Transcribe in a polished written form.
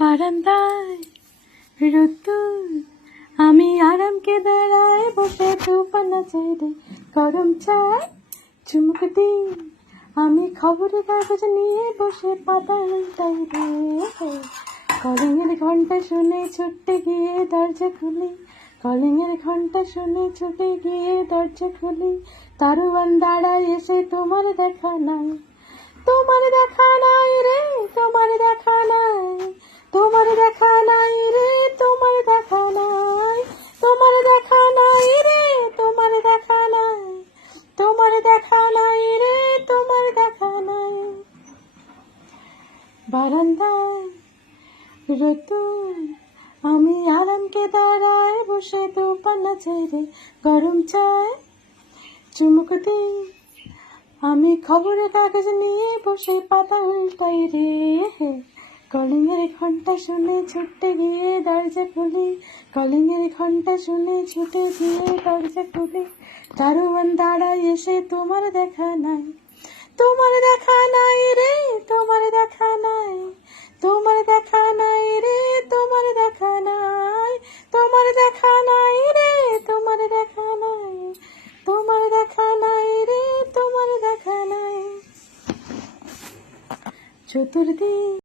বারান্দায় রোদ্দুর, আমি আরামকে দাঁড়ায় বসে তুফানা ছেড়ে গরম চায় চুমুক দিই। আমি খবরের কাগজ নিয়ে বসে পাতা উল্টাই রে, কলিংয়ের ঘন্টা শুনে ছুটতে গিয়ে দরজা খুলি, কলিংয়ের ঘন্টা শুনে ছুটে গিয়ে দরজা খুলি। দারোয়ান দাঁড়ায় এসে তোমার দেখা নাই, তোমার দেখা নাই রে, তোমার দেখা নাই, তোমার দেখা নাই রে, তোমার দেখা নাই, তোমার দেখা নাই রে, তোমার দেখা নাই, তোমার দেখা নাই রে, তোমার দেখা নাই। বারান্দায় রোদ্দুর, আমি আরামকে দাঁড়ায় বসে তুফানা ছেড়ে গরম চায় চুমুক দিই। আমি খবরের কাগজ নিয়ে বসে পাতা উল্টাই রে, কলিংয়ের ঘন্টা শুনে ছুটে গিয়ে দরজা খুলি, কলিংয়ের ঘন্টা শুনে ছুটে গিয়ে দরজা খুলি। দারোয়ান দাঁড়ায় এসে তোমার দেখা নাই, তোমার দেখা নাই রে, তোমার দেখা নাই, তোমার দেখা নাই রে, তোমার দেখা নাই, তোমার দেখা নাই রে, তোমার দেখা নাই, তোমার দেখা নাই রে, তোমার দেখা নাই। চতুর্দিক